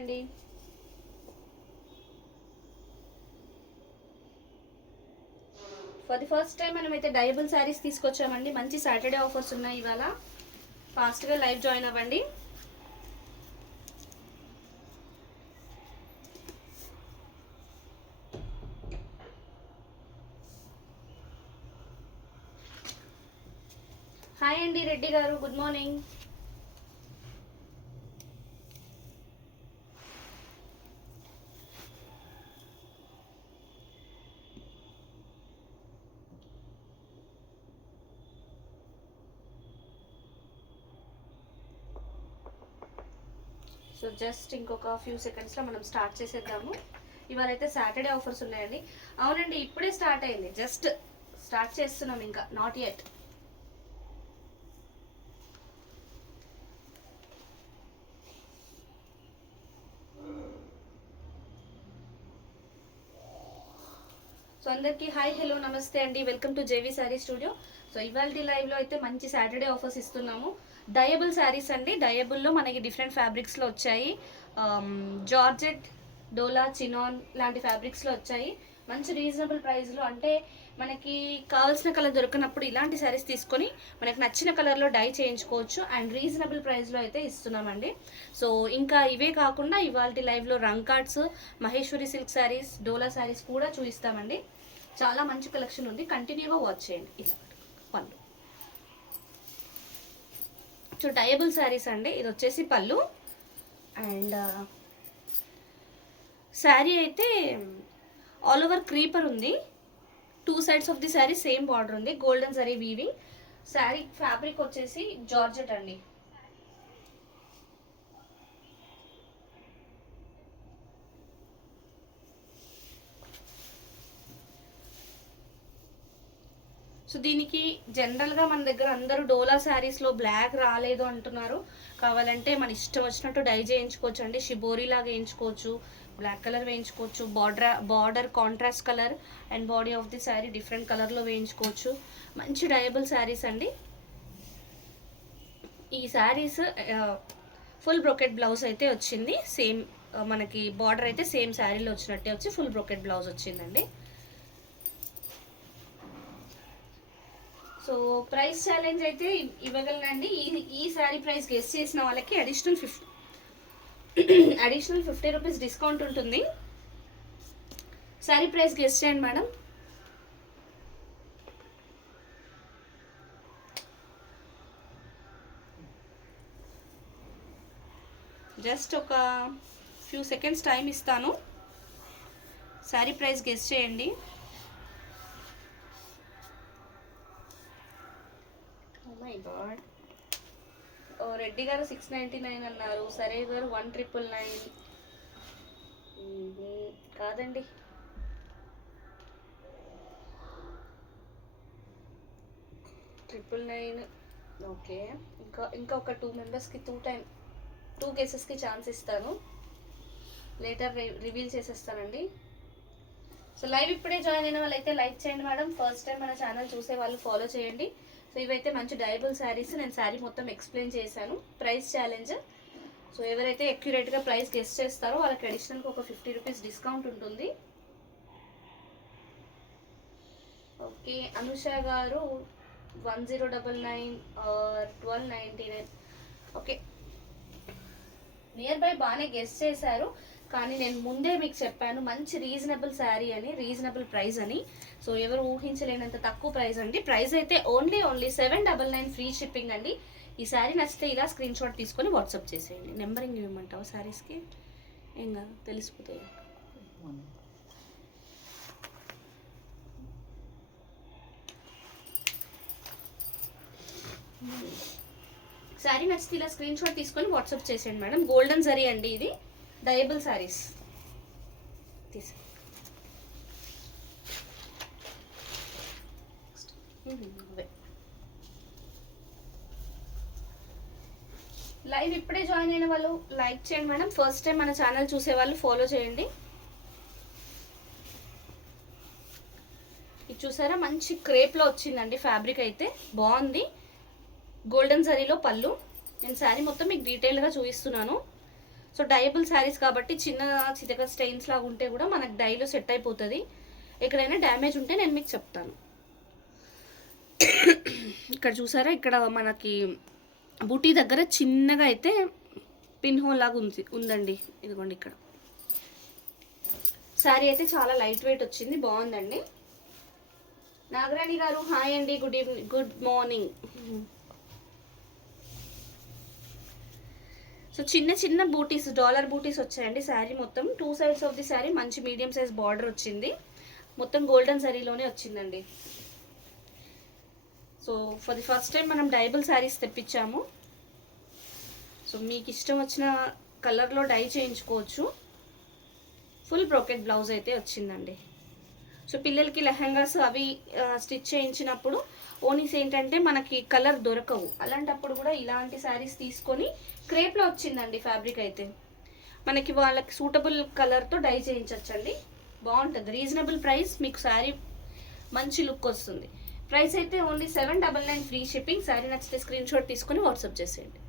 అండి. For the first time మనమైతే డయబుల్ శారీస్ తీసుకొచ్చామండి. మంచి సాటర్డే ఆఫర్స్ ఉన్నాయి ఇవాళ. ఫాస్ట్గా లైవ్ జాయిన్ అవ్వండి. హాయ్ అండి రెడ్డి గారు, గుడ్ మార్నింగ్. సో జస్ట్ ఇంకొక ఫ్యూ సెకండ్స్లో మనం స్టార్ట్ చేసేద్దాము. ఇవాళ అయితే సాటర్డే ఆఫర్స్ ఉన్నాయండి. అవునండి, ఇప్పుడే స్టార్ట్ అయింది. జస్ట్ స్టార్ట్ చేస్తున్నాం, ఇంకా నాట్ యెట్. సో అందరికీ హాయ్, హలో, నమస్తే అండి. Welcome to JV sari studio. So ఇవాళ లైవ్లో అయితే మంచి సాటర్డే ఆఫర్స్ ఇస్తున్నాము. డయబుల్ శారీస్ అండి. డయబుల్లో మనకి డిఫరెంట్ ఫ్యాబ్రిక్స్లో వచ్చాయి. జార్జెట్, డోలా, చినాన్ లాంటి ఫ్యాబ్రిక్స్లో వచ్చాయి. మంచి రీజనబుల్ ప్రైస్లో, అంటే మనకి కావాల్సిన కలర్ దొరికినప్పుడు ఇలాంటి శారీస్ తీసుకొని మనకి నచ్చిన కలర్లో డై చేయించుకోవచ్చు. అండ్ రీజనబుల్ ప్రైస్లో అయితే ఇస్తున్నామండి. సో ఇంకా ఇవే కాకుండా ఇవాళ లైవ్లో రంగ్ కార్డ్స్, మహేశ్వరి సిల్క్ శారీస్, డోలా శారీస్ కూడా చూపిస్తామండి. చాలా మంచి కలెక్షన్ ఉంది, కంటిన్యూగా వాచ్ చేయండి. ఇలా పళ్ళు. సో డయబుల్ శారీస్ అండి. ఇది వచ్చేసి పళ్ళు. అండ్ శారీ అయితే ఆల్ ఓవర్ క్రీపర్ ఉంది. Two sides of the sari same border ఉంది. Golden zari weaving. Sari fabric వచ్చేసి జార్జెట్ అండి. సో దీనికి జనరల్గా మన దగ్గర అందరూ డోలా శారీస్లో బ్లాక్ రాలేదు అంటున్నారు. కావాలంటే మన ఇష్టం వచ్చినట్టు డై చేయించుకోవచ్చు అండి. షిబోరీ లాగా వేయించుకోవచ్చు, బ్లాక్ కలర్ వేయించుకోవచ్చు, border contrast colour and body of the sari different కలర్లో వేయించుకోవచ్చు. మంచి డయబుల్ శారీస్ అండి. ఈ శారీస్ ఫుల్ బ్రోకెట్ బ్లౌజ్ అయితే వచ్చింది. సేమ్ మనకి బార్డర్ అయితే సేమ్ శారీలో వచ్చినట్టే వచ్చి ఫుల్ బ్రోకెట్ బ్లౌజ్ వచ్చిందండి. సో ప్రైస్ ఛాలెంజ్ అయితే ఇవ్వగలనండి. ఈ శారీ ప్రైస్ గెస్ చేసిన వాళ్ళకి అడిషనల్ 50 రూపీస్ డిస్కౌంట్ ఉంటుంది. శారీ ప్రైస్ గెస్ చేయండి మేడం. జస్ట్ ఒక ఫ్యూ సెకండ్స్ టైం ఇస్తాను. శారీ ప్రైస్ గెస్ చేయండి. మై గాడ్, రెడ్డి గారు 699 అన్నారు. సరే గారు 1999. కాదండి, 999. ఓకే, ఇంకా ఒక 2 మెంబర్స్కి 2 కేసెస్కి ఛాన్స్ ఇస్తాను. లేటర్ రివీల్ చేసేస్తానండి. సో లైవ్ ఇప్పుడే జాయిన్ అయిన వాళ్ళైతే లైక్ చేయండి మేడం. ఫస్ట్ టైం మన ఛానల్ చూసే వాళ్ళు ఫాలో చేయండి. సో ఇవైతే మంచి డయబుల్ శారీస్. నేను శారీ మొత్తం ఎక్స్ప్లెయిన్ చేశాను. Price challenge. సో ఎవరైతే అక్యురేట్గా ప్రైస్ గెస్ చేస్తారో వాళ్ళకి అడిషనల్గా ఒక 50 రూపీస్ డిస్కౌంట్ ఉంటుంది. ఓకే, అనుష గారు 1099 ఆర్ 1299. ఓకే, నియర్ బై బాగానే గెస్ చేశారు. కానీ నేను ముందే మీకు చెప్పాను మంచి రీజనబుల్ శారీ అని, రీజనబుల్ ప్రైస్ అని. సో ఎవరు ఊహించలేనంత తక్కువ ప్రైస్ అండి. ప్రైస్ అయితే ఓన్లీ 799 ఫ్రీ షిప్పింగ్ అండి. ఈ శారీ నచ్చితే ఇలా స్క్రీన్ షాట్ తీసుకొని వాట్సాప్ చేసేయండి. నెంబరింగ్ ఇవ్వమంటావు శారీస్కి? ఏం కాదు, తెలిసిపోతాయి. శారీ నచ్చితే ఇలా స్క్రీన్ షాట్ తీసుకొని వాట్సాప్ చేసేయండి మేడం. గోల్డెన్ జరీ అండి, ఇది డయబుల్ శారీస్. లైవ్ ఇప్పుడే జాయిన్ అయిన వాళ్ళు లైక్ చేయండి మేడం. ఫస్ట్ టైం మన ఛానల్ చూసే వాళ్ళు ఫాలో చేయండి. ఇది చూసారా, మంచి క్రేప్లో వచ్చిందండి. ఫ్యాబ్రిక్ అయితే బాగుంది. గోల్డెన్ జరీలో పళ్ళు. నేను శారీ మొత్తం మీకు డీటెయిల్గా చూపిస్తున్నాను. సో డయబుల్ శారీస్ కాబట్టి చిన్న చితక స్టెయిన్స్ లాగా ఉంటే కూడా మనకు డైలో సెట్ అయిపోతుంది. ఎక్కడైనా డ్యామేజ్ ఉంటే నేను మీకు చెప్తాను. ఇక్కడ చూసారా, ఇక్కడ మనకి బూటీ దగ్గర చిన్నగా అయితే పిన్ హోల్ లాగా ఉందండి. ఇదిగోండి ఇక్కడ. శారీ అయితే చాలా లైట్ వెయిట్ వచ్చింది, బాగుందండి. నాగరాణి గారు హాయ్ అండి, good evening, good morning. So చిన్న చిన్న బూటీస్, డాలర్ బూటీస్ వచ్చాయండి శారీ మొత్తం. 2 sides ఆఫ్ ది శారీ మంచి మీడియం సైజ్ బార్డర్ వచ్చింది. మొత్తం గోల్డెన్ జరీలోనే వచ్చిందండి. So for the first time మనం డైబుల్ శారీస్ తెప్పించాము. సో మీకు ఇష్టం వచ్చిన కలర్లో డై చేయించుకోవచ్చు. ఫుల్ బ్రోకెట్ బ్లౌజ్ అయితే వచ్చిందండి. సో పిల్లలకి లెహంగాస్ అవి స్టిచ్ చేయించినప్పుడు ఓనీస్ ఏంటంటే మనకి కలర్ దొరకవు. అలాంటప్పుడు కూడా ఇలాంటి శారీస్ తీసుకొని క్రేప్లో వచ్చిందండి ఫ్యాబ్రిక్ అయితే. మనకి వాళ్ళకి సూటబుల్ కలర్తో డై చేయించవచ్చండి. బాగుంటుంది, రీజనబుల్ ప్రైస్, మీకు శారీ మంచి లుక్ వస్తుంది. ప్రైస్ అయితే ఓన్లీ 799 ఫ్రీ షిప్పింగ్. శారీ నచ్చితే స్క్రీన్ షాట్ తీసుకొని వాట్సాప్ చేసేయండి.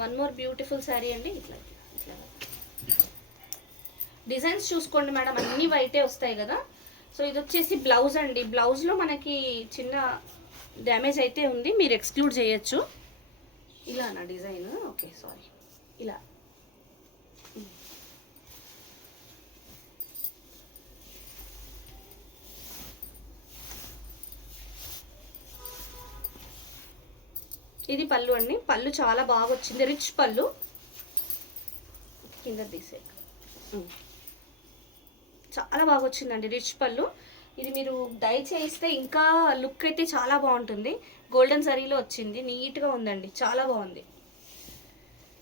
వన్ మోర్ బ్యూటిఫుల్ శారీ అండి. ఇట్లా ఇట్లా డిజైన్స్ చూసుకోండి మేడం, అన్ని వైటే వస్తాయి కదా. సో ఇది వచ్చేసి బ్లౌజ్ అండి. బ్లౌజ్లో మనకి చిన్న డ్యామేజ్ అయితే ఉంది, మీరు ఎక్స్క్లూడ్ చేయొచ్చు. ఇలా నా డిజైన్, ఓకే సారీ, ఇలా ఇది పళ్ళు అండి. పళ్ళు చాలా బాగా వచ్చింది, రిచ్ పళ్ళు. కింద తీసే చాలా బాగా వచ్చిందండి, రిచ్ పళ్ళు. ఇది మీరు డై చేయిస్తే ఇంకా లుక్ అయితే చాలా బాగుంటుంది. గోల్డెన్ జరీలో వచ్చింది, నీట్గా ఉందండి, చాలా బాగుంది.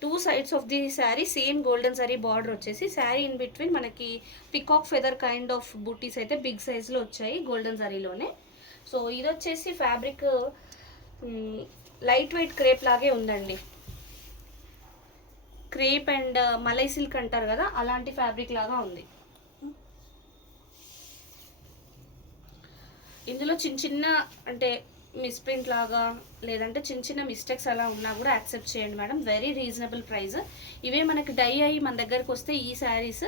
2 sides of the sari same golden zari border వచ్చేసి, శారీ ఇన్ బిట్వీన్ మనకి పికాక్ ఫెదర్ కైండ్ ఆఫ్ బూటీస్ అయితే బిగ్ సైజ్లో వచ్చాయి గోల్డెన్ జరీలోనే. సో ఇది వచ్చేసి ఫ్యాబ్రిక్ లైట్ వెయిట్ క్రేప్ లాగే ఉందండి. క్రేప్ అండ్ మలై సిల్క్ అంటారు కదా, అలాంటి ఫ్యాబ్రిక్ లాగా ఉంది. ఇందులో చిన్న చిన్న అంటే మిస్ప్రింట్ లాగా లేదంటే చిన్న చిన్న మిస్టేక్స్ అలా ఉన్నా కూడా యాక్సెప్ట్ చేయండి మేడం. Very reasonable price. ఇవే మనకి డై అయ్యి మన దగ్గరకు వస్తే ఈ శారీస్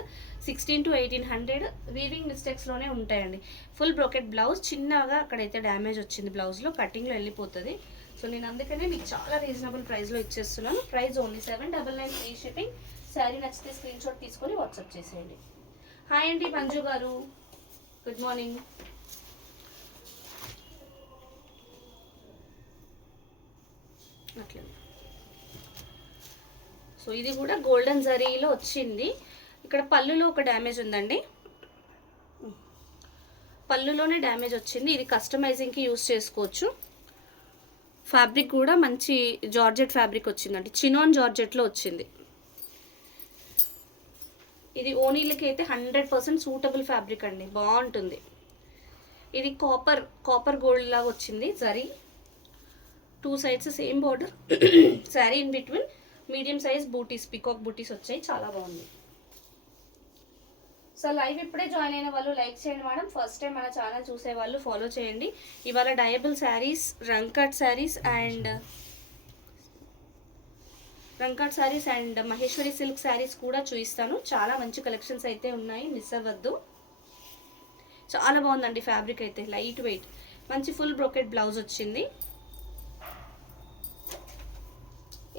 1600 to 1800 వీవింగ్ మిస్టేక్స్లోనే ఉంటాయండి. ఫుల్ బ్రోకెట్ బ్లౌజ్, చిన్నగా అక్కడైతే డ్యామేజ్ వచ్చింది బ్లౌజ్లో, కటింగ్లో వెళ్ళిపోతుంది. సో నేను అందుకనే మీకు చాలా రీజనబుల్ ప్రైస్లో ఇచ్చేస్తున్నాను. Price only 799 free shipping. Sari నచ్చితే స్క్రీన్ షాట్ తీసుకొని వాట్సాప్ చేసేయండి. హాయ్ అండి మంజు గారు, గుడ్ మార్నింగ్. అట్లా సో ఇది కూడా గోల్డెన్ జరీలో వచ్చింది. ఇక్కడ పళ్ళులో ఒక డ్యామేజ్ ఉందండి, పళ్ళులోనే డ్యామేజ్ వచ్చింది. ఇది కస్టమైజింగ్కి యూస్ చేసుకోవచ్చు. ఫ్యాబ్రిక్ కూడా మంచి జార్జెట్ ఫ్యాబ్రిక్ వచ్చిందండి, చినాన్ జార్జెట్లో వచ్చింది. ఇది ఓనీలకి అయితే 100% సూటబుల్ ఫ్యాబ్రిక్ అండి, బాగుంటుంది. ఇది కాపర్ గోల్డ్ లాగా వచ్చింది zari. 2 sides same border. Sari in between medium size butis, peacock butis వచ్చాయి, చాలా బాగుంది. సో లైవ్ ఇప్పుడే జాయిన్ అయిన వాళ్ళు లైక్ చేయండి మేడం. ఫస్ట్ టైం మన ఛానల్ చూసే వాళ్ళు ఫాలో చేయండి. ఇవాళ డయబుల్ శారీస్, రంకట్ శారీస్ అండ్ మహేశ్వరి సిల్క్ శారీస్ కూడా చూపిస్తాను. చాలా మంచి కలెక్షన్స్ అయితే ఉన్నాయి, మిస్ అవ్వద్దు. చాలా బాగుందండి ఫ్యాబ్రిక్ అయితే, లైట్ వెయిట్, మంచి ఫుల్ బ్రోకెట్ బ్లౌజ్ వచ్చింది.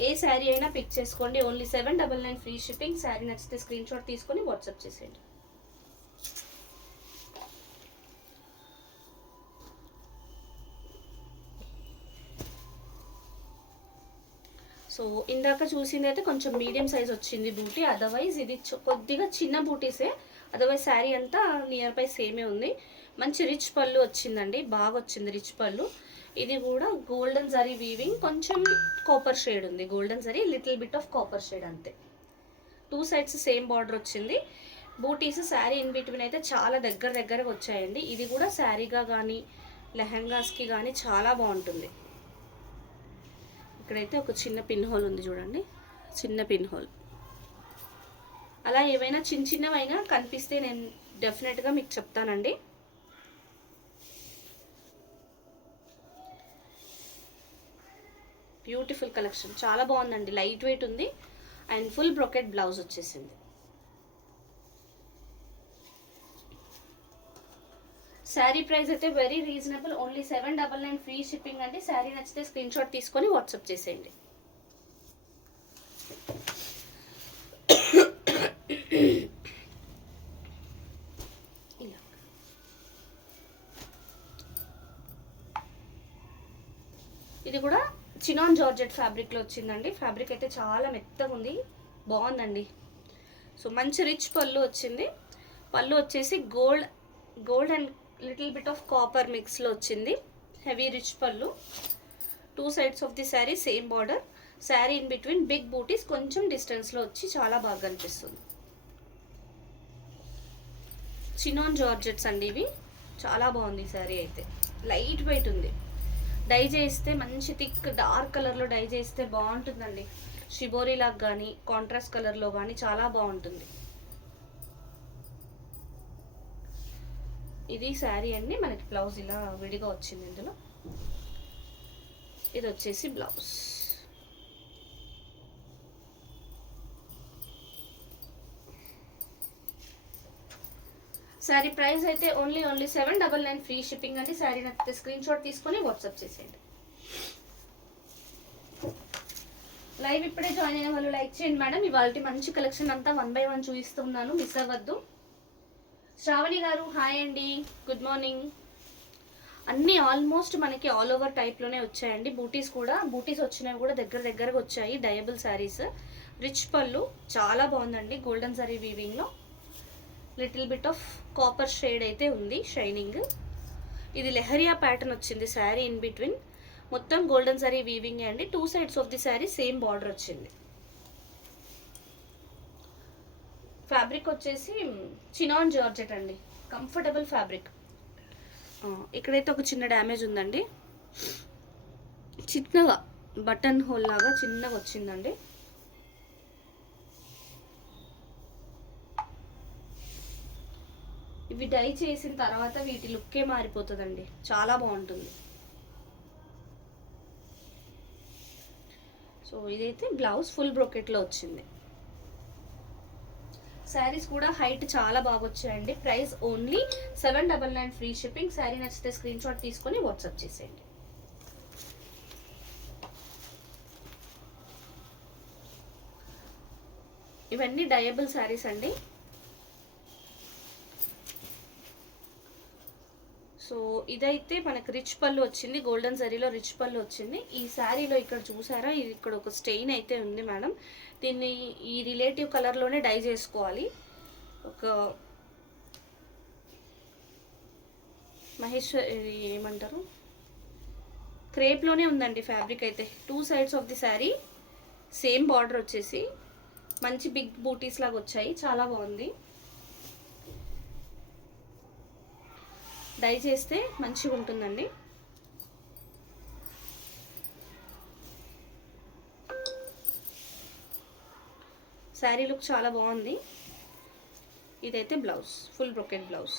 ఏ శారీ అయినా పిక్ చేసుకోండి. Only 799 free shipping. శారీ నచ్చితే స్క్రీన్ షాట్ తీసుకొని వాట్సాప్ చేసేయండి. సో ఇందాక చూసింది అయితే కొంచెం మీడియం సైజ్ వచ్చింది బూటీ, అదర్వైజ్ ఇది కొద్దిగా చిన్న బూటీసే. అదర్వైజ్ శారీ అంతా నియర్ బై సేమే ఉంది. మంచి రిచ్ పళ్ళు వచ్చిందండి, బాగా వచ్చింది రిచ్ పళ్ళు. ఇది కూడా గోల్డెన్ జరీ వీవింగ్, కొంచెం కాపర్ షేడ్ ఉంది. Golden zari, little bit of copper shade అంతే. 2 sides సేమ్ బార్డర్ వచ్చింది. బూటీస్ శారీ ఇన్ బిట్వీన్ అయితే చాలా దగ్గరగా వచ్చాయండి. ఇది కూడా శారీగా కానీ లెహంగాస్కి కానీ చాలా బాగుంటుంది. ఇక్కడైతే ఒక చిన్న పిన్ హోల్ ఉంది చూడండి, చిన్న పిన్ హోల్. అలా ఏవైనా చిన్నవైనా కనిపిస్తే నేను డెఫినెట్గా మీకు చెప్తానండి. బ్యూటిఫుల్ కలెక్షన్, చాలా బాగుందండి. లైట్ వెయిట్ ఉంది అండ్ ఫుల్ బ్రొకెట్ బ్లౌజ్ వచ్చేసింది. శారీ ప్రైస్ అయితే very reasonable, only 799 free shipping అండి. శారీ నచ్చితే స్క్రీన్ షాట్ తీసుకొని వాట్సాప్ చేసేయండి. ఇది కూడా చినాన్ జార్జెట్ ఫ్యాబ్రిక్లో వచ్చిందండి. ఫ్యాబ్రిక్ అయితే చాలా మెత్తగా ఉంది, బాగుందండి. సో మంచి రిచ్ పళ్ళు వచ్చింది. పళ్ళు వచ్చేసి gold and little bit of copper మిక్స్లో వచ్చింది. Heavy rich pallu. 2 sides of the sari same border. Sari in between big butis కొంచెం డిస్టెన్స్లో వచ్చి చాలా బాగా అనిపిస్తుంది. చినాన్ జార్జెట్స్ అండి ఇవి. చాలా బాగుంది శారీ అయితే. లైట్ వెయిట్ ఉంది. డై చేస్తే మంచి థిక్ డార్క్ కలర్లో డై చేస్తే బాగుంటుందండి. షిబోరీ లాగా కానీ కాంట్రాస్ట్ కలర్లో కానీ చాలా బాగుంటుంది. ఇది శారీ అండి. మనకి బ్లౌజ్ ఇలా విడిగా వచ్చింది. ఇందులో ఇది వచ్చేసి బ్లౌజ్. శారీ ప్రైస్ అయితే ఓన్లీ 799 ఫ్రీ షిప్పింగ్ అండి. శారీ నచ్చితే స్క్రీన్ షాట్ తీసుకొని వాట్సాప్ చేసేయండి. లైవ్ ఇప్పుడే జాయిన్ అయిన వాళ్ళు లైక్ చేయండి మేడం. ఇవాళ మంచి కలెక్షన్ అంతా 1 by 1 చూపిస్తున్నాను, మిస్ అవ్వద్దు. శ్రావణి గారు హాయ్ అండి, గుడ్ మార్నింగ్. అన్నీ ఆల్మోస్ట్ మనకి ఆల్ ఓవర్ టైప్లోనే వచ్చాయండి. బూటీస్ వచ్చినవి కూడా దగ్గరగా వచ్చాయి. డయబుల్ శారీస్, రిచ్ పళ్ళు, చాలా బాగుందండి. గోల్డెన్ జరీ వీవింగ్లో little bit of copper shade అయితే ఉంది, షైనింగ్. ఇది లెహరియా ప్యాటర్న్ వచ్చింది శారీ ఇన్ బిట్వీన్. మొత్తం గోల్డెన్ జరీ వీవింగ్ అండి. 2 sides of the sari same border వచ్చింది. ఫ్యాబ్రిక్ వచ్చేసి చినాన్ జార్జెట్ అండి, కంఫర్టబుల్ ఫ్యాబ్రిక్. ఇక్కడైతే ఒక చిన్న డ్యామేజ్ ఉందండి, చిన్నగా బటన్ హోల్ లాగా చిన్నగా వచ్చిందండి. ఇవి డై చేసిన తర్వాత వీటి లుక్కే మారిపోతుందండి, చాలా బాగుంటుంది. సో ఇదైతే బ్లౌజ్ ఫుల్ బ్రోకెట్లో వచ్చింది. శారీస్ కూడా హైట్ చాలా బాగా వచ్చాయండి. Price only 799 free shipping. Sari నచ్చితే స్క్రీన్ షాట్ తీసుకొని వాట్సాప్ చేసేయండి. ఇవన్నీ డయబుల్ శారీస్ అండి. సో ఇదైతే మనకు రిచ్ పళ్ళు వచ్చింది, గోల్డెన్ జరీలో రిచ్ పళ్ళు వచ్చింది. ఈ శారీలో ఇక్కడ చూసారా, ఇది ఇక్కడ ఒక స్టెయిన్ అయితే ఉంది మేడం. దీన్ని ఈ రిలేటివ్ కలర్లోనే డై చేసుకోవాలి. ఒక ఇది ఏమంటారు, క్రేప్లోనే ఉందండి ఫ్యాబ్రిక్ అయితే. 2 sides of the sari same border వచ్చేసి మంచి బిగ్ బూటీస్ లాగా వచ్చాయి, చాలా బాగుంది. డై చేస్తే మంచిగా ఉంటుందండి. శారీ లుక్ చాలా బాగుంది. ఇదైతే blouse, full brocade blouse.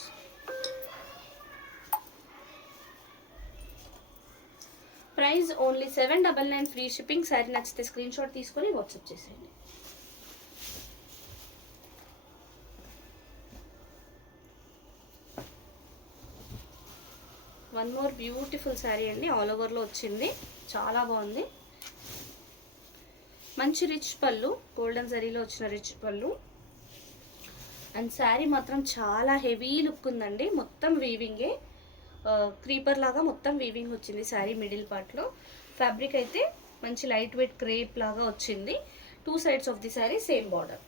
Price only 799 free shipping. Sari నచ్చితే స్క్రీన్ షాట్ తీసుకొని వాట్సాప్ చేసేయండి. వన్ మోర్ బ్యూటిఫుల్ శారీ అండి, ఆల్ ఓవర్లో వచ్చింది, చాలా బాగుంది. మంచి రిచ్ పళ్ళు, గోల్డెన్ జరీలో వచ్చిన రిచ్ పళ్ళు. అండ్ శారీ మాత్రం చాలా హెవీ లుక్ ఉందండి. మొత్తం వీవింగే, క్రీపర్ లాగా మొత్తం వీవింగ్ వచ్చింది శారీ మిడిల్ పార్ట్లో. ఫ్యాబ్రిక్ అయితే మంచి లైట్ వెయిట్ క్రేప్ లాగా వచ్చింది. 2 sides of the sari same border.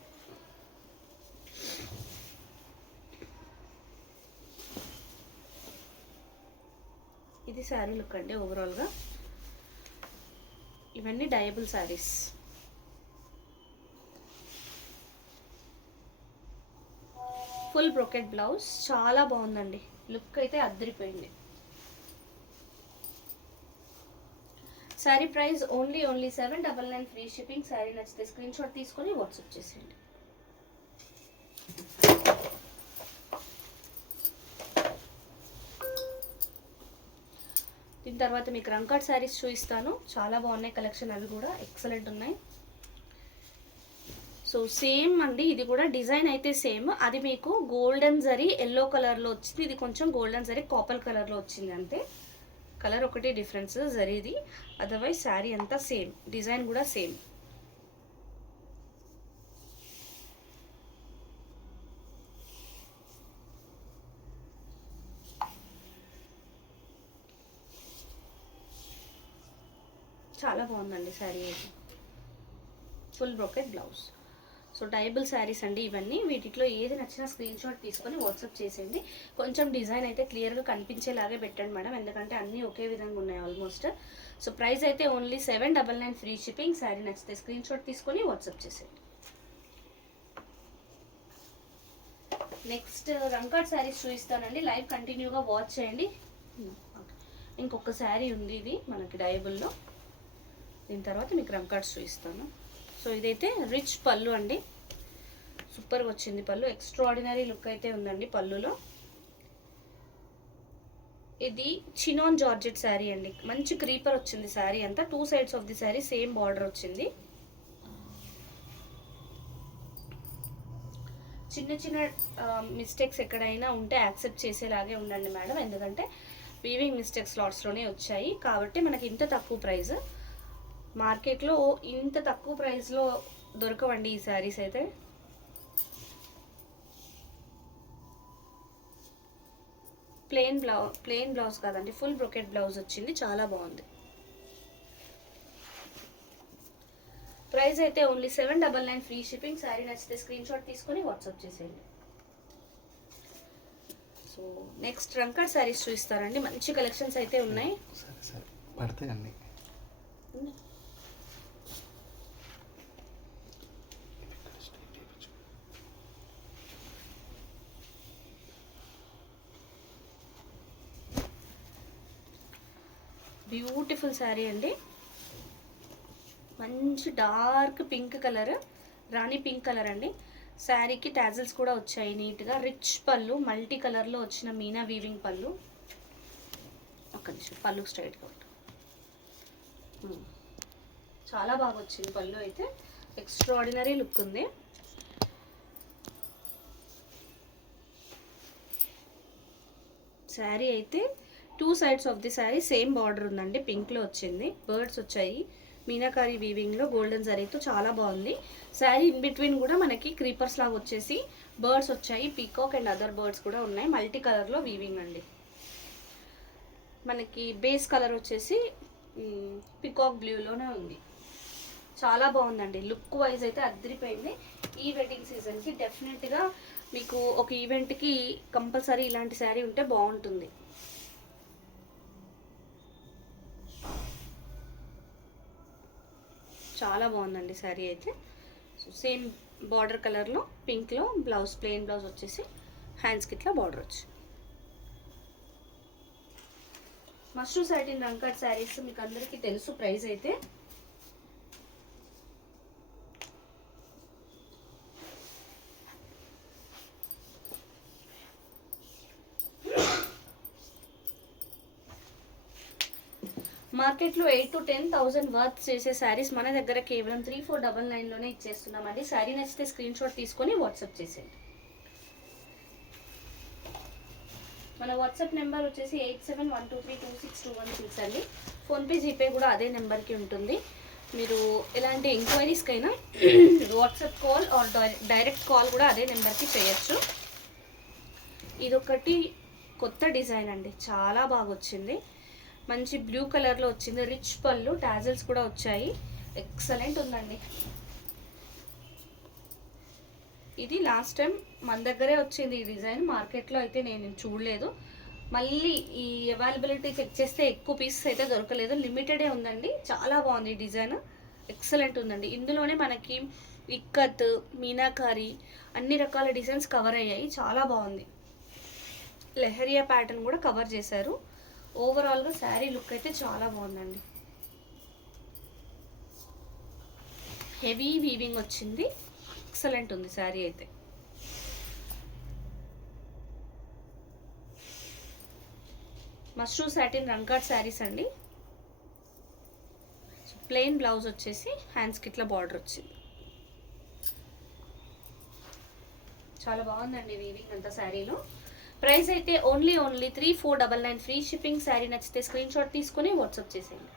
ఇది శారీ లుక్ అండి ఓవరాల్గా. ఇవన్నీ dyeable saris. Full brocade blouse, చాలా బాగుందండి. లుక్ అయితే అద్దరిపోయింది. Sari price only 799 free shipping. Sari నచ్చితే స్క్రీన్ షాట్ తీసుకొని వాట్సాప్ చేసేయండి. దీని తర్వాత మీకు రంకాట్ శారీస్ చూపిస్తాను, చాలా బాగున్నాయి కలెక్షన్, అవి కూడా ఎక్సలెంట్ ఉన్నాయి. సో సేమ్ అండి, ఇది కూడా డిజైన్ అయితే సేమ్, అది మీకు గోల్డెన్ జరీ ఎల్లో కలర్లో వచ్చింది, ఇది కొంచెం గోల్డెన్ జరీ కాపర్ కలర్లో వచ్చింది అంతే. కలర్ ఒకటి డిఫరెన్స్ జరీది, అదర్వైజ్ శారీ అంతా సేమ్, డిజైన్ కూడా సేమ్. చాలా బాగుందండి శారీ అయితే, full brocade blouse. So డైబుల్ saris అండి ఇవన్నీ, వీటిలో ఏది నచ్చినా స్క్రీన్ షాట్ తీసుకొని వాట్సాప్ చేసేయండి. కొంచెం డిజైన్ అయితే క్లియర్గా కనిపించేలాగే పెట్టండి మేడం, ఎందుకంటే అన్నీ ఒకే విధంగా ఉన్నాయి ఆల్మోస్ట్. సో ప్రైస్ అయితే ఓన్లీ 799 ఫ్రీ షిప్పింగ్. శారీ నచ్చితే స్క్రీన్ షాట్ తీసుకొని వాట్సాప్ చేసేయండి. నెక్స్ట్ రంకాట్ శారీస్ చూపిస్తానండి, లైవ్ కంటిన్యూగా వాచ్ చేయండి. ఇంకొక శారీ ఉంది, ఇది మనకి డైబుల్లో, దీని తర్వాత మీకు రంకాట్స్ చూపిస్తాను. సో ఇదైతే రిచ్ పళ్ళు అండి, సూపర్గా వచ్చింది పళ్ళు, ఎక్స్ట్రాడినరీ లుక్ అయితే ఉందండి పళ్ళులో. ఇది చినాన్ జార్జెట్ శారీ అండి, మంచి క్రీపర్ వచ్చింది శారీ అంతా, 2 sides of the sari same border వచ్చింది. చిన్న చిన్న మిస్టేక్స్ ఎక్కడైనా ఉంటే యాక్సెప్ట్ చేసేలాగే ఉండండి మేడం, ఎందుకంటే వీవింగ్ మిస్టేక్స్ లాట్స్లోనే వచ్చాయి కాబట్టి మనకి ఇంత తక్కువ ప్రైస్. మార్కెట్లో ఇంత తక్కువ ప్రైస్లో దొరకవండి ఈ శారీస్ అయితే. ప్లెయిన్ బ్లౌజ్ కాదండి, ఫుల్ బ్రొకెట్ బ్లౌజ్ వచ్చింది, చాలా బాగుంది. ప్రైస్ అయితే ఓన్లీ 799 ఫ్రీ షిప్పింగ్. శారీ నచ్చితే స్క్రీన్ షాట్ తీసుకొని వాట్సాప్ చేసేయండి. సో నెక్స్ట్ రంకాట్ శారీస్ చూపిస్తారండి, మంచి కలెక్షన్స్ అయితే ఉన్నాయి. పడతాయండి. బ్యూటిఫుల్ శారీ అండి, మంచి డార్క్ పింక్ కలర్, రాణి పింక్ కలర్ అండి. శారీకి టాజిల్స్ కూడా వచ్చాయి నీట్గా, రిచ్ పళ్ళు, మల్టీ కలర్లో వచ్చిన మీనా వీవింగ్ పళ్ళు. ఒక్క నిమిషం, పళ్ళు స్ట్రైట్గా ఉంటుంది, చాలా బాగా వచ్చింది పళ్ళు అయితే, ఎక్స్ట్రాడినరీ లుక్ ఉంది. శారీ అయితే 2 sides of the sari same border ఉందండి, పింక్లో వచ్చింది, బర్డ్స్ వచ్చాయి మీనాకారి వీవింగ్లో గోల్డెన్ జరీతో, చాలా బాగుంది. శారీ ఇన్ బిట్వీన్ కూడా మనకి క్రీపర్స్ లాగా వచ్చేసి బర్డ్స్ వచ్చాయి, పీకాక్ అండ్ అదర్ బర్డ్స్ కూడా ఉన్నాయి, మల్టీ కలర్లో వీవింగ్ అండి. మనకి బేస్ కలర్ వచ్చేసి పీకాక్ బ్లూలోనే ఉంది, చాలా బాగుందండి. లుక్ వైజ్ అయితే అద్దరిపోయింది. ఈ వెడ్డింగ్ సీజన్కి డెఫినెట్గా మీకు ఒక ఈవెంట్కి కంపల్సరీ ఇలాంటి శారీ ఉంటే బాగుంటుంది. చాలా బాగుందండి శారీ అయితే. సో సేమ్ బార్డర్ కలర్లో పింక్లో బ్లౌజ్, ప్లెయిన్ బ్లౌజ్ వచ్చేసి హ్యాండ్స్కి ఇట్లా బార్డర్ వచ్చి. మష్రూ సాటిన్ రంకాట్ శారీస్ మీకు అందరికీ తెలుసు ప్రైస్ అయితే. మార్కెట్లో 8,000 to 10,000 వర్త్ చేసే శారీస్ మన దగ్గర కేవలం 3499లోనే ఇచ్చేస్తున్నామండి. శారీ నచ్చితే స్క్రీన్ షాట్ తీసుకొని వాట్సాప్ చేసేయండి. మన వాట్సాప్ నెంబర్ వచ్చేసి 8712326216 అండి. ఫోన్పే జీపే కూడా అదే నెంబర్కి ఉంటుంది. మీరు ఎలాంటి ఎంక్వైరీస్కైనా WhatsApp call or direct call కూడా అదే నెంబర్కి చేయొచ్చు. ఇదొకటి కొత్త డిజైన్ అండి, చాలా బాగా వచ్చింది, మంచి బ్లూ కలర్లో వచ్చింది, రిచ్ పళ్ళు, టాజిల్స్ కూడా వచ్చాయి, ఎక్సలెంట్ ఉందండి. ఇది లాస్ట్ టైం మన దగ్గరే వచ్చింది ఈ డిజైన్, మార్కెట్లో అయితే నేను చూడలేదు. మళ్ళీ ఈ అవైలబిలిటీ చెక్ చేస్తే ఎక్కువ పీసెస్ అయితే దొరకలేదు, లిమిటెడే ఉందండి. చాలా బాగుంది ఈ డిజైన్, ఎక్సలెంట్ ఉందండి. ఇందులోనే మనకి ఇక్కత్, మీనాకారి అన్ని రకాల డిజైన్స్ కవర్ అయ్యాయి, చాలా బాగుంది. లెహరియా ప్యాటర్న్ కూడా కవర్ చేశారు. ఓవరాల్గా శారీ లుక్ అయితే చాలా బాగుందండి. హెవీ వీవింగ్ వచ్చింది, ఎక్సలెంట్ ఉంది శారీ అయితే. మష్రూ సాటిన్ రంకాట్ శారీస్ అండి. ప్లెయిన్ బ్లౌజ్ వచ్చేసి హ్యాండ్స్కి ఇట్లా బార్డర్ వచ్చింది. చాలా బాగుందండి వీవింగ్ అంతా శారీలో. ప్రైస్ అయితే ఓన్లీ 3499 ఫ్రీ షిప్పింగ్. శారీ నచ్చితే స్క్రీన్ షాట్ తీసుకొని వాట్సాప్ చేసేయండి.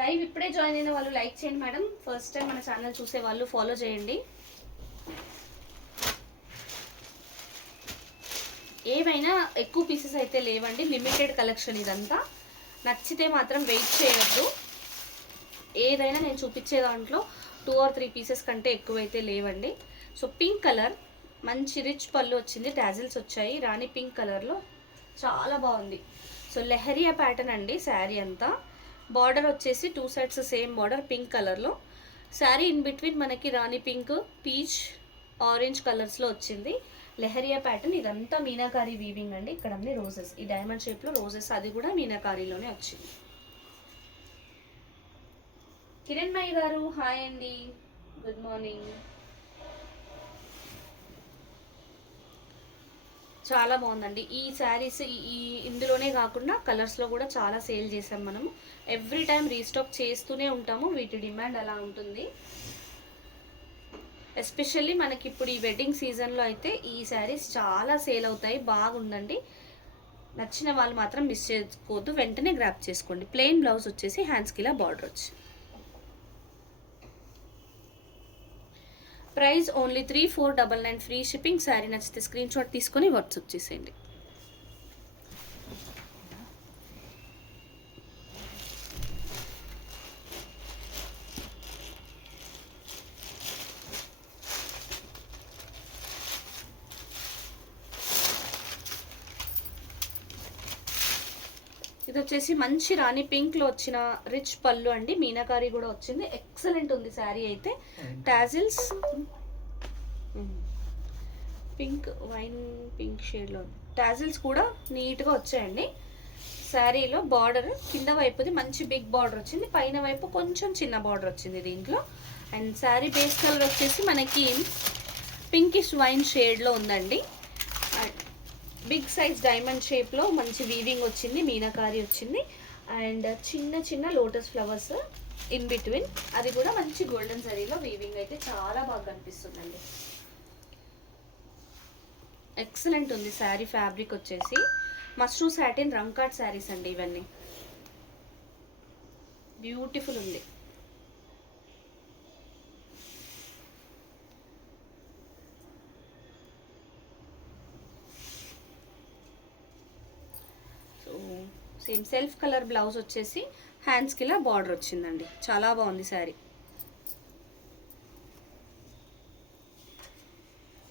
లైవ్ ఇప్పుడే జాయిన్ అయిన వాళ్ళు లైక్ చేయండి మేడం. ఫస్ట్ టైం మన ఛానల్ చూసే వాళ్ళు ఫాలో చేయండి. ఏమైనా ఎక్కువ పీసెస్ అయితే లేవండి, లిమిటెడ్ కలెక్షన్ ఇదంతా. నచ్చితే మాత్రం వెయిట్ చేయొద్దు. ఏదైనా నేను చూపించే దాంట్లో 2 or 3 పీసెస్ కంటే ఎక్కువైతే లేవండి. సో పింక్ కలర్ మంచి రిచ్ పళ్ళు వచ్చింది, టాజిల్స్ వచ్చాయి రాణి పింక్ కలర్లో, చాలా బాగుంది. సో లెహరియా ప్యాటర్న్ అండి శారీ అంతా. బార్డర్ వచ్చేసి 2 సైడ్స్ సేమ్ బార్డర్ పింక్ కలర్లో. శారీ ఇన్ బిట్వీన్ మనకి రాణి పింక్, పీచ్, ఆరెంజ్ కలర్స్లో వచ్చింది. లెహరియా ప్యాటర్న్. ఇదంతా మీనాకారి వీవింగ్ అండి. ఇక్కడ అన్ని రోజెస్, ఈ డైమండ్ షేప్లో రోజెస్, అది కూడా మీనాకారిలోనే వచ్చింది. కిరణ్ మయ్య గారు హాయ్ అండి, గుడ్ మార్నింగ్. చాలా బాగుందండి ఈ శారీస్. ఇందులోనే కాకుండా కలర్స్లో కూడా చాలా సేల్ చేసాం మనము. ఎవ్రీ టైం రీస్టాక్ చేస్తూనే ఉంటాము, వీటి డిమాండ్ అలా ఉంటుంది. ఎస్పెషల్లీ మనకి ఇప్పుడు ఈ వెడ్డింగ్ సీజన్లో అయితే ఈ శారీస్ చాలా సేల్ అవుతాయి. బాగుందండి. నచ్చిన వాళ్ళు మాత్రం మిస్ చేసుకోవద్దు, వెంటనే గ్రాప్ చేసుకోండి. ప్లెయిన్ బ్లౌజ్ వచ్చేసి హ్యాండ్స్కి ఇలా బార్డర్ వచ్చి. Price only 3499 free shipping. Sari నచ్చితే స్క్రీన్ షాట్ తీసుకొని వాట్సాప్ చేసేయండి. ఇది వచ్చేసి మంచి రాణి పింక్లో వచ్చిన రిచ్ పళ్ళు అండి, మీనాకారి కూడా వచ్చింది. ఎక్సలెంట్ ఉంది శారీ అయితే. టాజిల్స్ పింక్, వైన్ పింక్ షేడ్లో టాజిల్స్ కూడా నీట్గా వచ్చాయండి. శారీలో బార్డర్ కింద వైపుది మంచి బిగ్ బార్డర్ వచ్చింది, పైన వైపు కొంచెం చిన్న బార్డర్ వచ్చింది దీంట్లో. అండ్ శారీ బేస్ కలర్ వచ్చేసి మనకి పింకిష్ వైన్ షేడ్లో ఉందండి. బిగ్ సైజ్ డైమండ్ షేప్లో మంచి వీవింగ్ వచ్చింది, మీనాకారి వచ్చింది. అండ్ చిన్న చిన్న లోటస్ ఫ్లవర్స్ ఇన్ బిట్వీన్, అది కూడా మంచి గోల్డెన్ జరీలో వీవింగ్ అయితే చాలా బాగా కనిపిస్తుందండి. ఎక్సలెంట్ ఉంది శారీ. ఫ్యాబ్రిక్ వచ్చేసి మష్రూ సాటిన్ రంకాట్ శారీస్ అండి ఇవన్నీ. బ్యూటిఫుల్ ఉంది. సేమ్ సెల్ఫ్ కలర్ బ్లౌజ్ వచ్చేసి హ్యాండ్స్కి ఇలా బార్డర్ వచ్చిందండి. చాలా బాగుంది శారీ.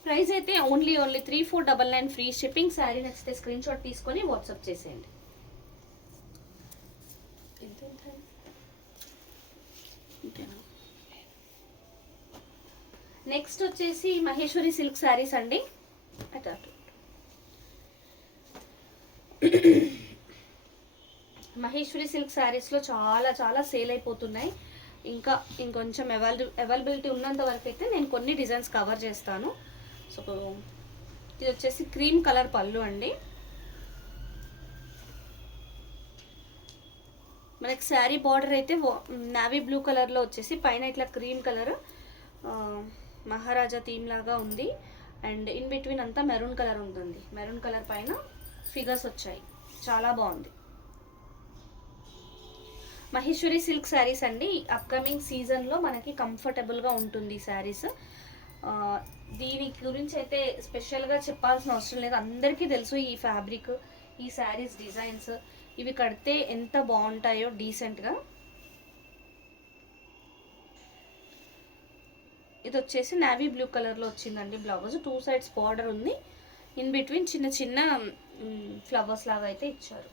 ప్రైస్ అయితే ఓన్లీ 3499 ఫ్రీ షిప్పింగ్. శారీ నచ్చితే స్క్రీన్ షాట్ తీసుకొని వాట్సాప్ చేసేయండి. నెక్స్ట్ వచ్చేసి మహేశ్వరి సిల్క్ శారీస్ అండి. మహేశ్వరి సిల్క్ శారీస్లో చాలా చాలా సేల్ అయిపోతున్నాయి. ఇంకొంచెం అవైలబిలిటీ ఉన్నంత వరకు అయితే నేను కొన్ని డిజైన్స్ కవర్ చేస్తాను. సో ఇది వచ్చేసి క్రీమ్ కలర్ పళ్ళు అండి. మనకి శారీ బార్డర్ అయితే నావీ బ్లూ కలర్లో వచ్చేసి పైన ఇట్లా క్రీమ్ కలర్ మహారాజా థీమ్ లాగా ఉంది. అండ్ ఇన్ బిట్వీన్ అంతా మెరూన్ కలర్ ఉంటుంది. మెరూన్ కలర్ పైన ఫిగర్స్ వచ్చాయి, చాలా బాగుంది. మహేశ్వరి సిల్క్ శారీస్ అండి. అప్కమింగ్ సీజన్లో మనకి కంఫర్టబుల్గా ఉంటుంది ఈ శారీస్. దీని గురించి అయితే స్పెషల్గా చెప్పాల్సిన అవసరం లేదు, అందరికీ తెలుసు ఈ ఫ్యాబ్రిక్, ఈ శారీస్ డిజైన్స్. ఇవి కడితే ఎంత బాగుంటాయో డీసెంట్గా. ఇది వచ్చేసి నావీ బ్లూ కలర్లో వచ్చిందండి బ్లౌజ్. 2 సైడ్స్ బార్డర్ ఉంది, ఇన్ బిట్వీన్ చిన్న చిన్న ఫ్లవర్స్ లాగా అయితే ఇచ్చారు.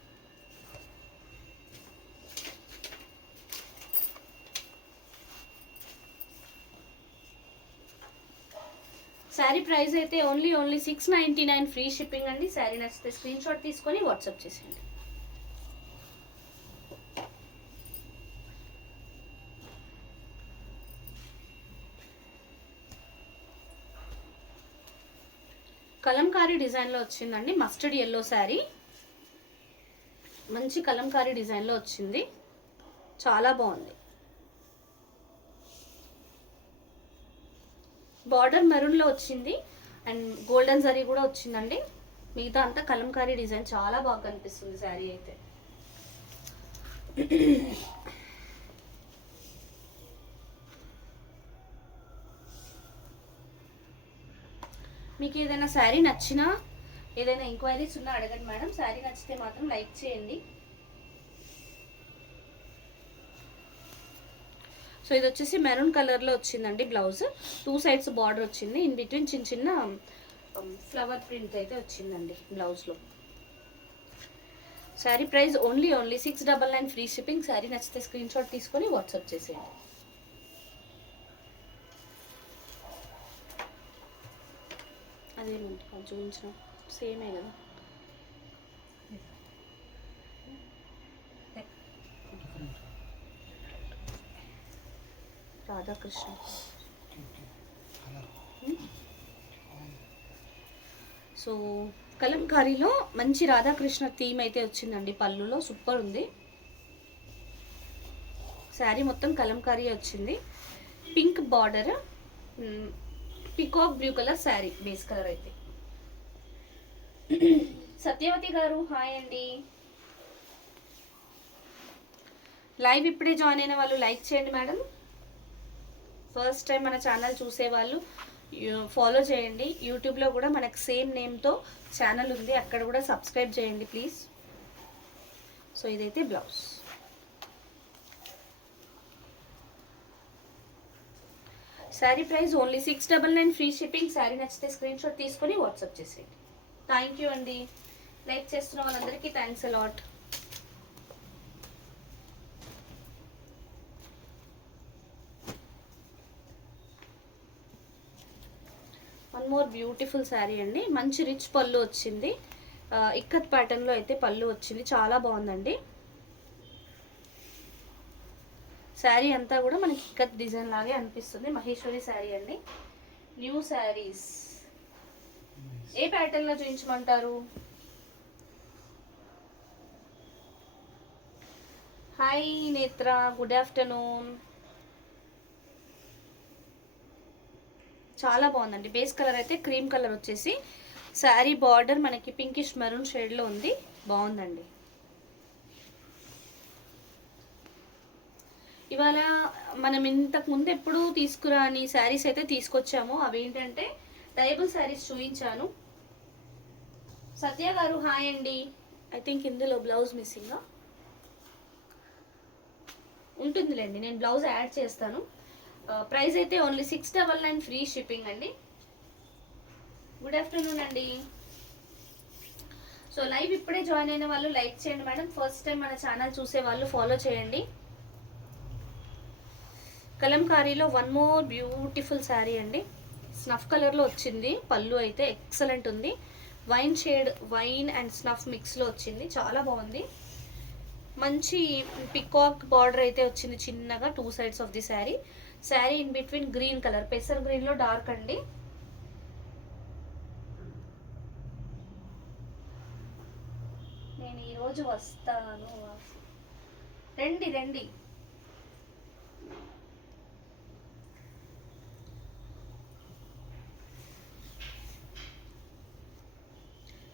శారీ ప్రైస్ అయితే ఓన్లీ 699 ఫ్రీ షిప్పింగ్ అండి. శారీ నచ్చితే స్క్రీన్ షాట్ తీసుకొని వాట్సాప్ చేసేయండి. కలంకారీ డిజైన్లో వచ్చిందండి మస్టర్డ్ ఎల్లో శారీ. మంచి కలంకారీ డిజైన్లో వచ్చింది, చాలా బాగుంది. బార్డర్ మెరూన్లో వచ్చింది అండ్ గోల్డెన్ జరీ కూడా వచ్చిందండి. మిగతా అంతా కలంకారీ డిజైన్, చాలా బాగా కనిపిస్తుంది శారీ అయితే. మీకు ఏదైనా శారీ నచ్చినా, ఏదైనా ఎంక్వైరీస్ ఉన్నా అడగండి మేడం. శారీ నచ్చితే మాత్రం లైక్ చేయండి. సో ఇది వచ్చేసి మెరూన్ కలర్లో వచ్చిందండి బ్లౌజ్. 2 సైడ్స్ బార్డర్ వచ్చింది, ఇన్ బిట్వీన్ చిన్న చిన్న ఫ్లవర్ ప్రింట్ అయితే వచ్చిందండి బ్లౌజ్లో. Sari price only 699 free shipping. Sari నచ్చితే స్క్రీన్ షాట్ తీసుకొని వాట్సాప్ చేసేయండి. అదేనండి చూపించిన సేమే కదా. రాధాకృష్ణ. సో కలంకారీలో మంచి రాధాకృష్ణ థీమ్ అయితే వచ్చిందండి పళ్ళులో, సూపర్ ఉంది. శారీ మొత్తం కలంకారీ వచ్చింది. Pink border, peacock blue colour sari base colour అయితే. సత్యవతి గారు హాయ్ అండి. లైవ్ ఇప్పుడే జాయిన్ అయిన వాళ్ళు లైక్ చేయండి మేడం. ఫస్ట్ టైం మన ఛానల్ చూసేవాళ్ళు ఫాలో చేయండి. యూట్యూబ్లో కూడా మనకు సేమ్ నేమ్తో ఛానల్ ఉంది, అక్కడ కూడా సబ్స్క్రైబ్ చేయండి ప్లీజ్. సో ఇదైతే blouse. Sari price only 699 free shipping. Sari నచ్చితే స్క్రీన్ షాట్ తీసుకొని వాట్సాప్ చేసేయండి. థ్యాంక్ యూ అండి. లైక్ చేస్తున్న వాళ్ళందరికీ thanks a lot. One more beautiful sari అండి. మంచి రిచ్ పళ్ళు వచ్చింది, ఇక్కత్ ప్యాటర్న్లో అయితే పళ్ళు వచ్చింది, చాలా బాగుందండి. శారీ అంతా కూడా మనకి ఇక్కత్ డిజైన్ లాగే అనిపిస్తుంది. మహేశ్వరి శారీ అండి. న్యూ శారీస్ ఏ ప్యాటర్న్లో చూపించమంటారు? హాయ్ నేత్ర, గుడ్ ఆఫ్టర్నూన్. చాలా బాగుందండి. బేస్ కలర్ అయితే క్రీమ్ కలర్ వచ్చేసి శారీ బార్డర్ మనకి పింకిష్ మెరూన్ షేడ్లో ఉంది, బాగుందండి. ఇవాళ మనం ఇంతకు ముందు ఎప్పుడు తీసుకురాని శారీస్ అయితే తీసుకొచ్చాము. అవి ఏంటంటే డైబుల్ శారీస్ చూపించాను. సత్య గారు హాయ్ అండి. ఐ థింక్ ఇందులో బ్లౌజ్ మిస్సింగా ఉంటుందిలేండి, నేను బ్లౌజ్ యాడ్ చేస్తాను. ప్రైస్ అయితే ఓన్లీ 699 ఫ్రీ షిప్పింగ్ అండి. గుడ్ ఆఫ్టర్నూన్ అండి. సో లైవ్ ఇప్పుడే జాయిన్ అయిన వాళ్ళు లైక్ చేయండి మేడం. ఫస్ట్ టైం మన ఛానల్ చూసే వాళ్ళు ఫాలో చేయండి. కలంకారీలో వన్ మోర్ బ్యూటిఫుల్ శారీ అండి. స్నఫ్ కలర్లో వచ్చింది, పళ్ళు అయితే ఎక్సలెంట్ ఉంది. Wine shade, wine and snuff మిక్స్లో వచ్చింది, చాలా బాగుంది. మంచి పికాక్ బార్డర్ అయితే వచ్చింది చిన్నగా 2 sides of the sari. Sari in between green colour, పెసర్ గ్రీన్లో డార్క్ అండి. నేను ఈరోజు వస్తాను, రండి రండి.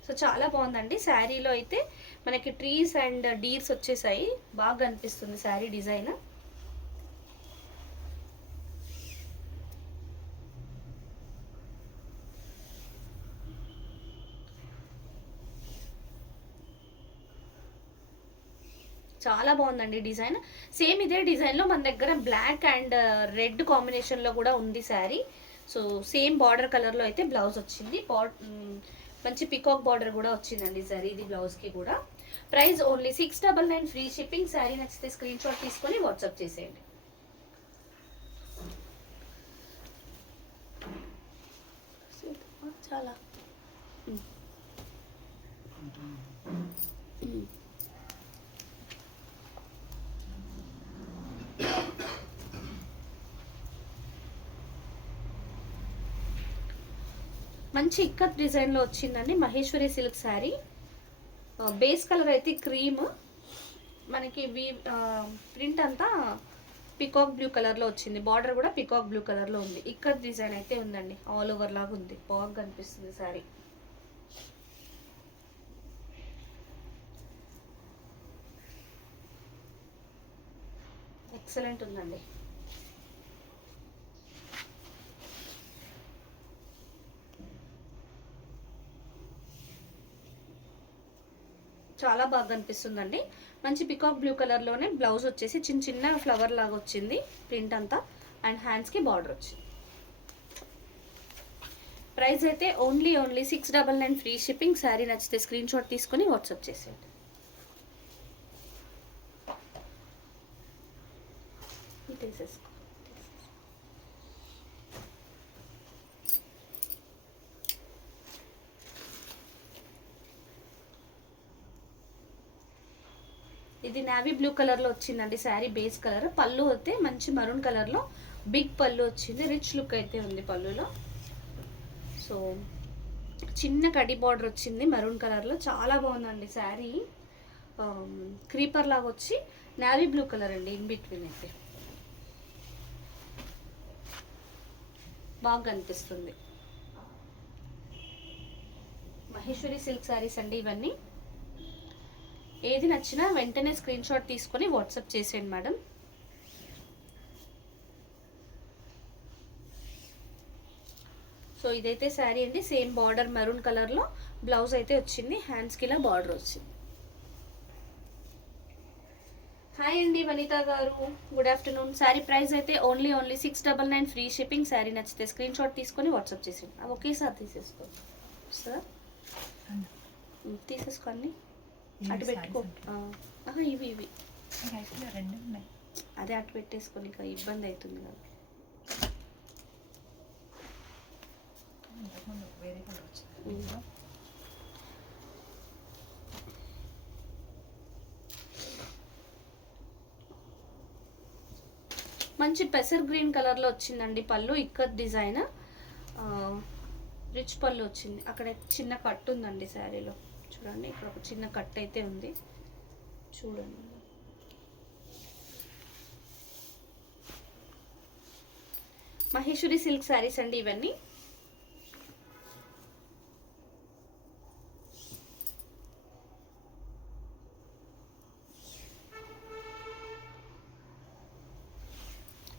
సో చాలా బాగుందండి. శారీలో అయితే మనకి ట్రీస్ అండ్ డీర్స్ వచ్చేసాయి, బాగా అనిపిస్తుంది శారీ డిజైన్. చాలా బాగుందండి డిజైన్. సేమ్ ఇదే డిజైన్లో మన దగ్గర బ్లాక్ అండ్ రెడ్ కాంబినేషన్లో కూడా ఉంది శారీ. సో సేమ్ బార్డర్ కలర్లో అయితే బ్లౌజ్ వచ్చింది. మంచి పికాక్ బార్డర్ కూడా వచ్చిందండి ఇది బ్లౌజ్కి కూడా. Price only 699 free shipping. Sari నచ్చితే స్క్రీన్ షాట్ తీసుకొని వాట్సాప్ చేసేయండి. చాలా మంచి ఇక్కత్ డిజైన్లో వచ్చిందండి. Maheshwari silk sari, base colour అయితే క్రీమ్, మనకి ప్రింట్ అంతా పికాక్ బ్లూ కలర్లో వచ్చింది. బార్డర్ కూడా పికాక్ బ్లూ కలర్లో ఉంది. ఇక్కడ డిజైన్ అయితే ఉందండి, ఆల్ ఓవర్ లాగా ఉంది, బాగా కనిపిస్తుంది శారీ. ఎక్సలెంట్ ఉందండి. చాలా బాగా కనిపిస్తుందండి. మంచి పికాక్ బ్లూ కలర్లోనే బ్లౌజ్ వచ్చేసి చిన్న చిన్న ఫ్లవర్ లాగా వచ్చింది ప్రింట్ అంతా, అండ్ హ్యాండ్స్కి బార్డర్ వచ్చింది. ప్రైస్ అయితే ఓన్లీ 699 ఫ్రీ షిప్పింగ్. శారీ నచ్చితే స్క్రీన్ షాట్ తీసుకొని వాట్సాప్ చేసేయండి. తీసేసుకో. ఇది నావీ బ్లూ కలర్లో వచ్చిందండి శారీ బేస్ కలర్. పళ్ళు అయితే మంచి మరూన్ కలర్లో బిగ్ పళ్ళు వచ్చింది, రిచ్ లుక్ అయితే ఉంది పళ్ళులో. సో చిన్న కడి బార్డర్ వచ్చింది మరూన్ కలర్లో, చాలా బాగుందండి శారీ. క్రీపర్ లాగా వచ్చి నావీ బ్లూ కలర్ అండి, ఇన్ బిట్వీన్ అయితే బాగా కనిపిస్తుంది. మహేశ్వరి సిల్క్ శారీస్ అండి ఇవన్నీ. ఏది నచ్చినా వెంటనే స్క్రీన్ షాట్ తీసుకొని వాట్సాప్ చేసేయండి మేడం. సో ఇదైతే శారీ అండి, సేమ్ బార్డర్ మెరూన్ కలర్లో బ్లౌజ్ అయితే వచ్చింది, హ్యాండ్స్కి ఇలా బార్డర్ వచ్చింది. హాయ్ అండి వనిత గారు, గుడ్ ఆఫ్టర్నూన్. శారీ ప్రైస్ అయితే ఓన్లీ 699 ఫ్రీ షిప్పింగ్. శారీ నచ్చితే స్క్రీన్ షాట్ తీసుకొని వాట్సాప్ చేసేయండి. అవి ఒకేసారి తీసేసుకో సార్, తీసేసుకోండి. అటు పెట్టుకో. ఇవి అదే అటు పెట్టేసుకొని ఇంకా ఇబ్బంది అవుతుంది కదా. మంచి పెసర్ గ్రీన్ కలర్లో వచ్చిందండి పళ్ళు, ఇక్కత్ డిజైన్, రిచ్ పళ్ళు వచ్చింది. అక్కడ చిన్న కట్ ఉందండి శారీలో, చూడండి ఇక్కడ ఒక చిన్న కట్ అయితే ఉంది చూడండి. మహేశ్వరి సిల్క్ శారీస్ అండి ఇవన్నీ.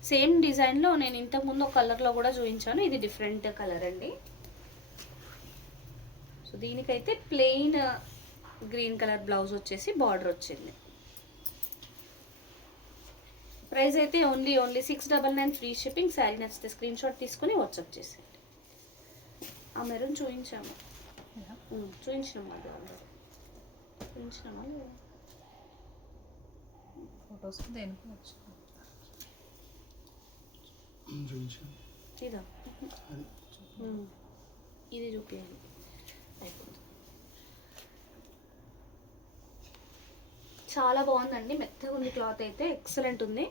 సేమ్ డిజైన్లో నేను ఇంతకుముందు ఒక కలర్లో కూడా చూపించాను, ఇది డిఫరెంట్ కలర్ అండి. సో దీనికైతే ప్లెయిన్ గ్రీన్ కలర్ బ్లౌజ్ వచ్చేసి బార్డర్ వచ్చింది. ప్రైస్ అయితే ఓన్లీ 699 ఫ్రీ షిప్పింగ్. శారీ నచ్చితే స్క్రీన్ షాట్ తీసుకొని వాట్సాప్ చేసేయండి. ఆ మెరూన్ చూపించాము, చూపించినామా ఫొటోస్ దేనికి ఇదా, ఇది చూపించాలి అయిపోతుంది. చాలా బాగుందండి, మెత్తగా ఉంది క్లాత్ అయితే, ఎక్సలెంట్ ఉంది.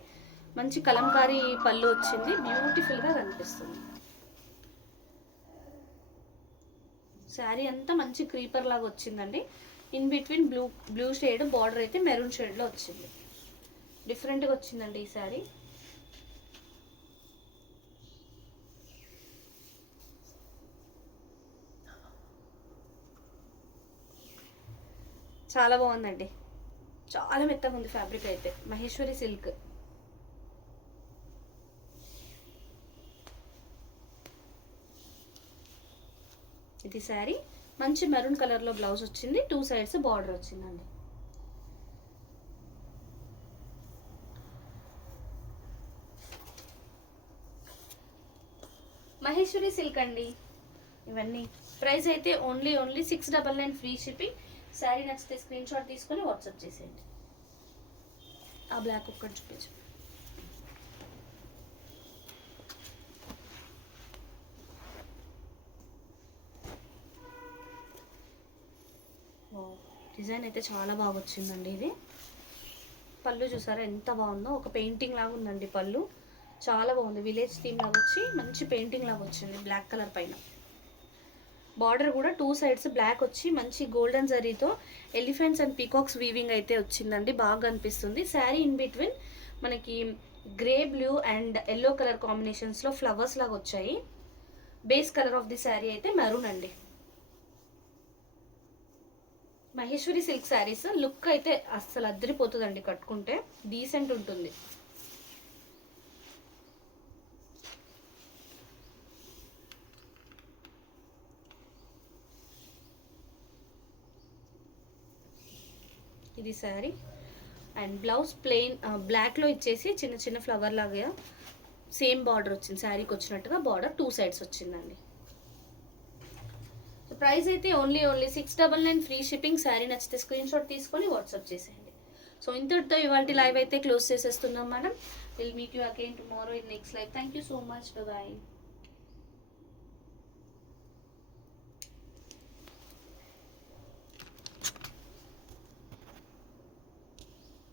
మంచి కలంకారీ పళ్ళు వచ్చింది, బ్యూటిఫుల్గా కనిపిస్తుంది. శారీ అంతా మంచి క్రీపర్ లాగా వచ్చిందండి, in between blue shade, border అయితే మెరూన్ షేడ్లో వచ్చింది. డిఫరెంట్గా వచ్చిందండి ఈ శారీ. చాలా బాగుందండి, చాలా మెత్తగా ఉంది ఫ్యాబ్రిక్ అయితే. మహేశ్వరి సిల్క్. ఇది శారీ మంచి మెరూన్ కలర్లో బ్లౌజ్ వచ్చింది, 2 సైడ్స్ బార్డర్ వచ్చిందండి. మహేశ్వరి సిల్క్ అండి ఇవన్నీ. ప్రైస్ అయితే ఓన్లీ 699 ఫ్రీ షిప్పింగ్. శారీ నచ్చితే స్క్రీన్ షాట్ తీసుకొని వాట్సాప్ చేసేయండి. ఆ బ్లాక్ ఒక్కటి చూపించు. డిజైన్ అయితే చాలా బాగా వచ్చిందండి. ఇది పళ్ళు చూసారా ఎంత బాగుందో, ఒక పెయింటింగ్ లాగా ఉందండి పళ్ళు, చాలా బాగుంది. విలేజ్ థీమ్ లాగా వచ్చి మంచి పెయింటింగ్ లాగా వచ్చింది బ్లాక్ కలర్ పైన. బార్డర్ కూడా 2 సైడ్స్ బ్లాక్ వచ్చి మంచి గోల్డెన్ జరీతో ఎలిఫెంట్స్ అండ్ పీకాక్స్ వీవింగ్ అయితే వచ్చిందండి. బాగా అనిపిస్తుంది. శారీ ఇన్ బిట్వీన్ మనకి grey blue and yellow colour కాంబినేషన్స్లో ఫ్లవర్స్ లాగా వచ్చాయి. Base colour of the sari అయితే మెరూన్ అండి. మహేశ్వరి సిల్క్ శారీస్ లుక్ అయితే అస్సలు అద్దరిపోతుందండి. కట్టుకుంటే డీసెంట్ ఉంటుంది. ఇది శారీ అండ్ బ్లౌజ్ ప్లెయిన్ బ్లాక్లో ఇచ్చేసి చిన్న చిన్న ఫ్లవర్ లాగా సేమ్ బార్డర్ వచ్చింది. శారీకి వచ్చినట్టుగా బార్డర్ 2 సైడ్స్ వచ్చిందండి. సో ప్రైస్ అయితే ఓన్లీ 699 ఫ్రీ షిప్పింగ్. శారీ నచ్చితే స్క్రీన్ షాట్ తీసుకొని వాట్సాప్ చేసేయండి. సో ఇంతటితో ఇవాళ లైవ్ అయితే క్లోజ్ చేసేస్తున్నాం madam. Will meet you again tomorrow in next live. Thank you so much. Bye.